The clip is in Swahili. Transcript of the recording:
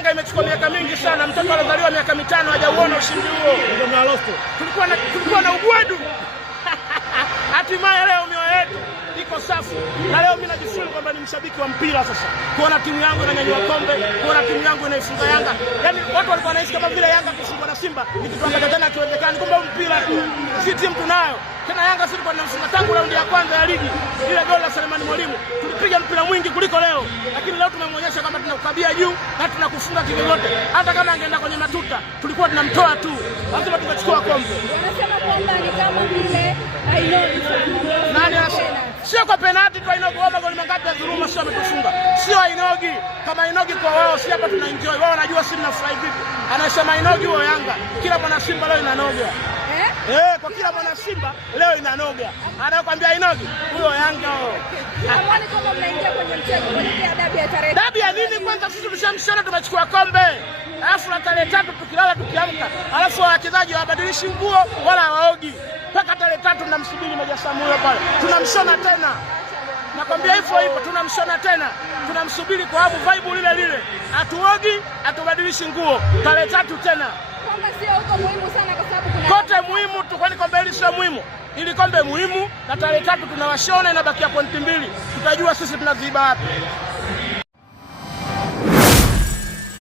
Yanga imechukua miaka mingi sana, mtoto alizaliwa miaka 5 hajauona ushindi huo. Tulikuwa na ugwadu. Hatimaye leo mioyo yetu iko safi. Na leo mimi najifeel kwamba ni mshabiki wa mpira sasa. Kuona timu yangu inanyanyua kombe, kuona timu yangu inaifunga Yanga. Yaani watu walikuwa wanahisi kama vile Yanga kufungwa na Simba ni kitu ambacho tena kiwezekani, kumbe mpira tu. Si timu tunayo. Tena Yanga sisi tulikuwa tunamfunga tangu raundi ya kwanza ya ligi. Ile goli la Selemani Mwalimu. Tulipiga mpira mwingi kuliko leo. Lakini leo tumemwonyesha kwamba tunakukabia juu na tunakufunga kivyovyote. Hata kama angeenda kwenye matuta, tulikuwa tunamtoa tu. Lazima tukachukua kombe. Wanasema kwamba ni kama vile Ainogi sana. Nani anasema? Sio kwa penalti tu Ainogi, wao magoli mangapi ya dhuluma sio ametufunga. Sio Ainogi. Kama Ainogi kwa wao si hapa tuna enjoy. Wao wanajua sisi tunafurahi vipi. Anasema Ainogi wa Yanga. Kila mwana Simba leo inanoga. Kwa kila mwana Simba leo inanoga. Anakuambia Ainogi huyo Yanga huyo. Amani kama mnaingia kwenye mchezo kuelekea dabi ya tarehe. Dabi ya nini kwanza, sisi tumeshamshona tumechukua kombe. Alafu na tarehe 3 tukilala tukiamka. Alafu wachezaji hawabadilishi nguo wala hawaogi. Mpaka tarehe 3 tunamsubiri Meja Samuel pale. Tunamshona tena. Nakwambia hivyo tunamshona tena. Tunamsubiri kwa sababu vibe lile lile. Atuogi, atubadilishi nguo. Tarehe 3 tena. Kwamba sio huko muhimu sana kwa sababu kuna kote muhimu tu, kwani kombe hili sio muhimu? Ili kombe muhimu na tarehe 3 tunawashona, inabakia pointi 2. Tutajua sisi tunaziba wapi.